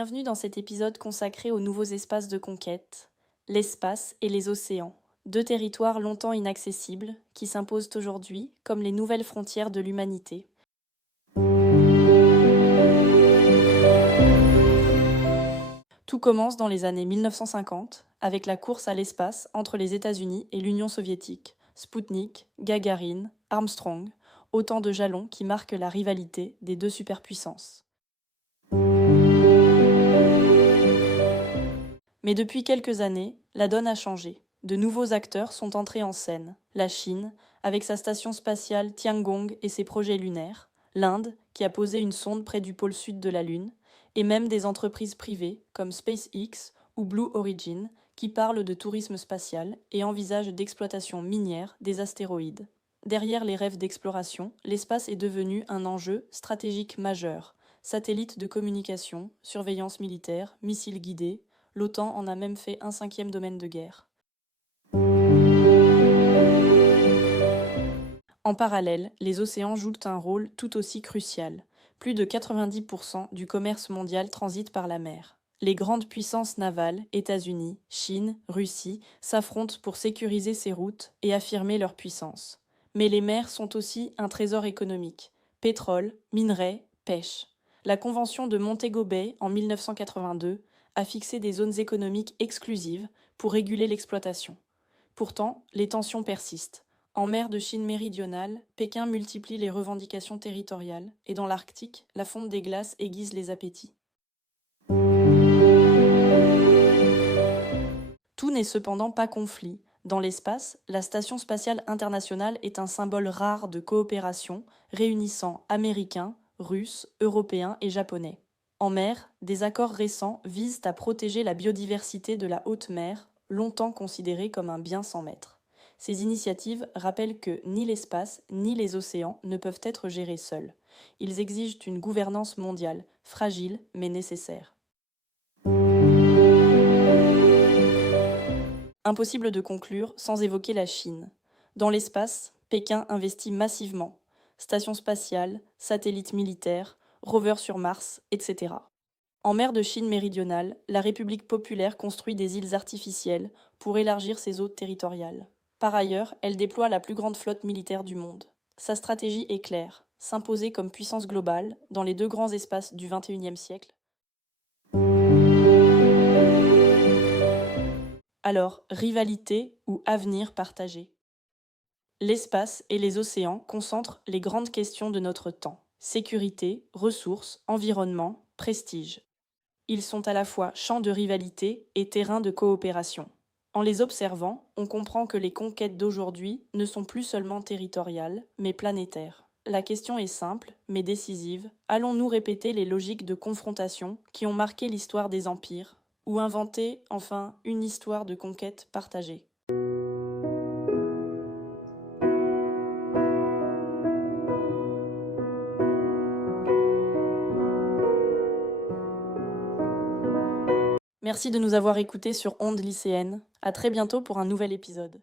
bienvenue dans cet épisode consacré aux nouveaux espaces de conquête, l'espace et les océans, deux territoires longtemps inaccessibles qui s'imposent aujourd'hui comme les nouvelles frontières de l'humanité. Tout commence dans les années 1950 avec la course à l'espace entre les États-Unis et l'Union soviétique, Spoutnik, Gagarine, Armstrong, autant de jalons qui marquent la rivalité des deux superpuissances. Mais depuis quelques années, la donne a changé. De nouveaux acteurs sont entrés en scène. La Chine, avec sa station spatiale Tiangong et ses projets lunaires, l'Inde, qui a posé une sonde près du pôle sud de la Lune, et même des entreprises privées comme SpaceX ou Blue Origin, qui parlent de tourisme spatial et envisagent d'exploitation minière des astéroïdes. Derrière les rêves d'exploration, l'espace est devenu un enjeu stratégique majeur. Satellites de communication, surveillance militaire, missiles guidés, l'OTAN en a même fait un cinquième domaine de guerre. En parallèle, les océans jouent un rôle tout aussi crucial. Plus de 90% du commerce mondial transite par la mer. Les grandes puissances navales, États-Unis, Chine, Russie, s'affrontent pour sécuriser ces routes et affirmer leur puissance. Mais les mers sont aussi un trésor économique. Pétrole, minerais, pêche. La Convention de Montego Bay en 1982 a fixé des zones économiques exclusives pour réguler l'exploitation. Pourtant, les tensions persistent. En mer de Chine méridionale, Pékin multiplie les revendications territoriales et dans l'Arctique, la fonte des glaces aiguise les appétits. Tout n'est cependant pas conflit. Dans l'espace, la Station spatiale internationale est un symbole rare de coopération réunissant Américains, Russes, Européens et Japonais. En mer, des accords récents visent à protéger la biodiversité de la haute mer, longtemps considérée comme un bien sans maître. Ces initiatives rappellent que ni l'espace ni les océans ne peuvent être gérés seuls. Ils exigent une gouvernance mondiale, fragile mais nécessaire. Impossible de conclure sans évoquer la Chine. Dans l'espace, Pékin investit massivement. Stations spatiales, satellites militaires, rovers sur Mars, etc. En mer de Chine méridionale, la République populaire construit des îles artificielles pour élargir ses eaux territoriales. Par ailleurs, elle déploie la plus grande flotte militaire du monde. Sa stratégie est claire, s'imposer comme puissance globale dans les deux grands espaces du XXIe siècle. Alors, rivalité ou avenir partagé? L'espace et les océans concentrent les grandes questions de notre temps. Sécurité, ressources, environnement, prestige. Ils sont à la fois champs de rivalité et terrains de coopération. En les observant, on comprend que les conquêtes d'aujourd'hui ne sont plus seulement territoriales, mais planétaires. La question est simple, mais décisive. Allons-nous répéter les logiques de confrontation qui ont marqué l'histoire des empires, ou inventer, enfin, une histoire de conquête partagée? Merci de nous avoir écoutés sur Ondes lycéennes. À très bientôt pour un nouvel épisode.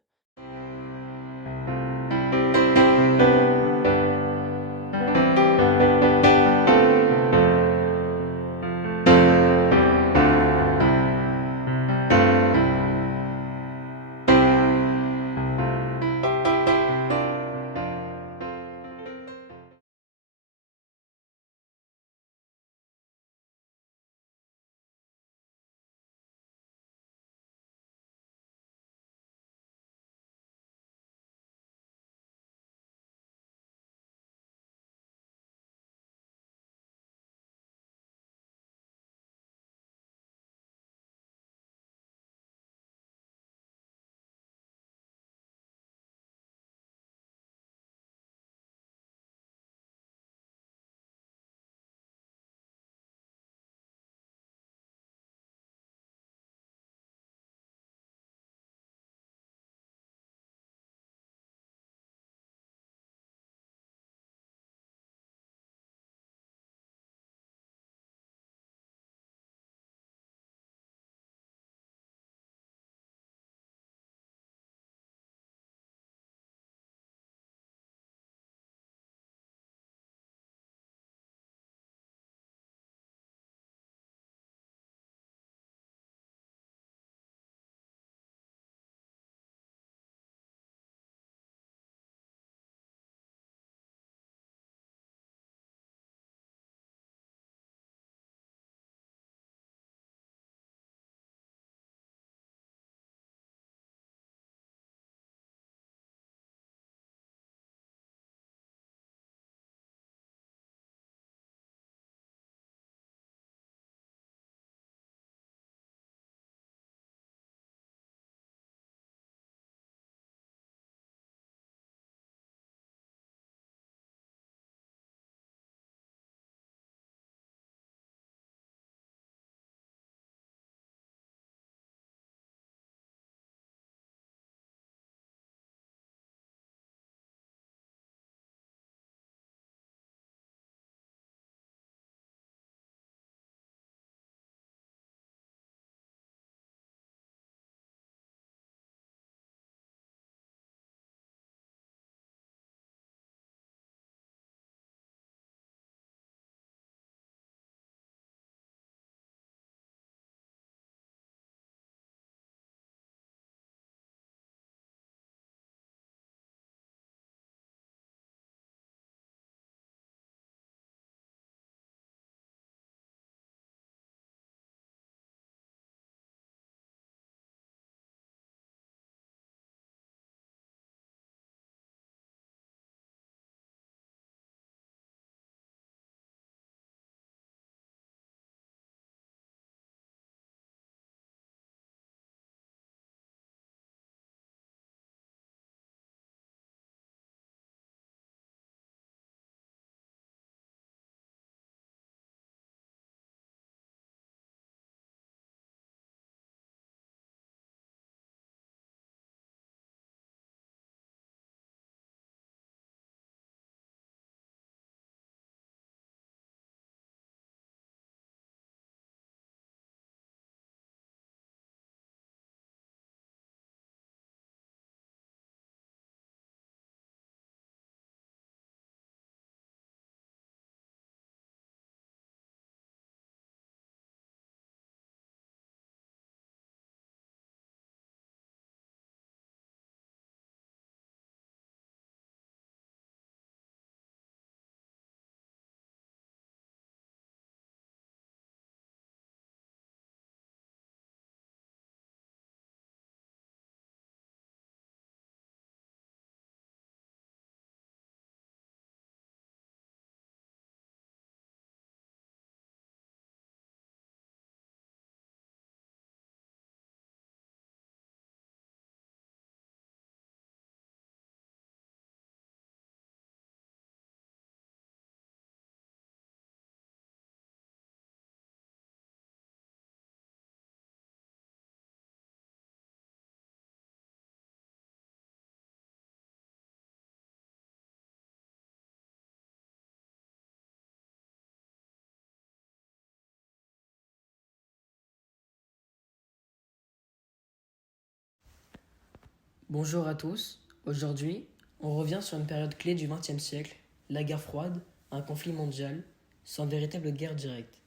Bonjour à tous. Aujourd'hui, on revient sur une période clé du XXe siècle, la guerre froide, un conflit mondial, sans véritable guerre directe.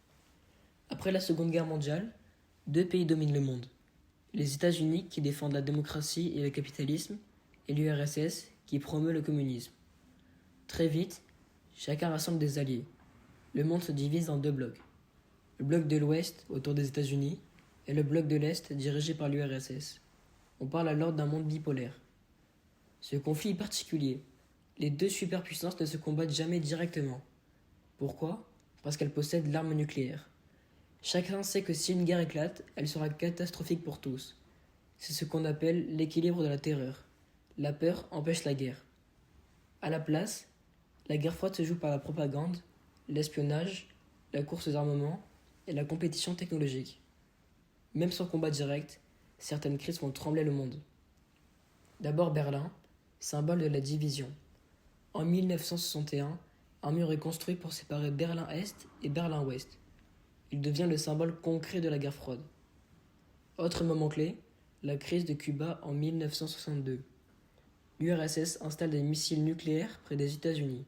Après la Seconde Guerre mondiale, deux pays dominent le monde. Les États-Unis qui défendent la démocratie et le capitalisme, et l'URSS qui promeut le communisme. Très vite, chacun rassemble des alliés. Le monde se divise en deux blocs. Le bloc de l'Ouest autour des États-Unis et le bloc de l'Est dirigé par l'URSS. On parle alors d'un monde bipolaire. Ce conflit est particulier. Les deux superpuissances ne se combattent jamais directement. Pourquoi ? Parce qu'elles possèdent l'arme nucléaire. Chacun sait que si une guerre éclate, elle sera catastrophique pour tous. C'est ce qu'on appelle l'équilibre de la terreur. La peur empêche la guerre. À la place, la guerre froide se joue par la propagande, l'espionnage, la course aux armements et la compétition technologique. Même sans combat direct, certaines crises font trembler le monde. D'abord Berlin, symbole de la division. En 1961, un mur est construit pour séparer Berlin-Est et Berlin-Ouest. Il devient le symbole concret de la guerre froide. Autre moment clé, la crise de Cuba en 1962. L'URSS installe des missiles nucléaires près des États-Unis.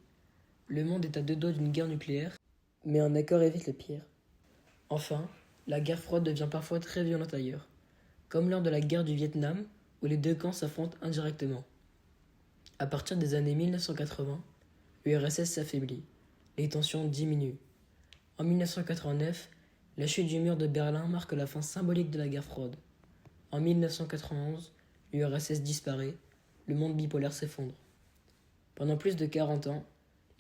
Le monde est à deux doigts d'une guerre nucléaire, mais un accord évite le pire. Enfin, la guerre froide devient parfois très violente ailleurs, comme lors de la guerre du Vietnam, où les deux camps s'affrontent indirectement. À partir des années 1980, l'URSS s'affaiblit, les tensions diminuent. En 1989, la chute du mur de Berlin marque la fin symbolique de la guerre froide. En 1991, l'URSS disparaît, le monde bipolaire s'effondre. Pendant plus de 40 ans,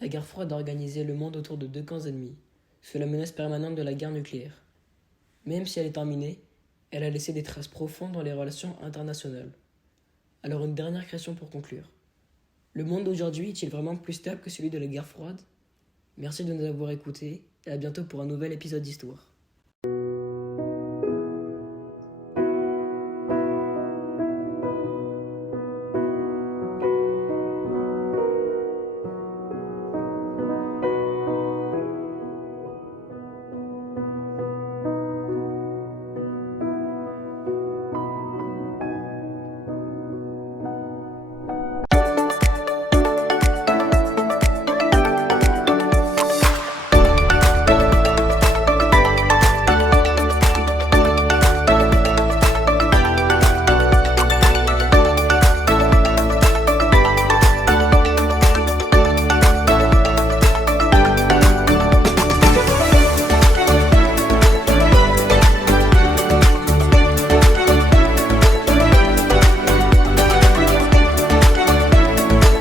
la guerre froide a organisé le monde autour de deux camps ennemis, sous la menace permanente de la guerre nucléaire. Même si elle est terminée, elle a laissé des traces profondes dans les relations internationales. Alors une dernière question pour conclure. Le monde d'aujourd'hui est-il vraiment plus stable que celui de la guerre froide ? Merci de nous avoir écoutés et à bientôt pour un nouvel épisode d'Histoire.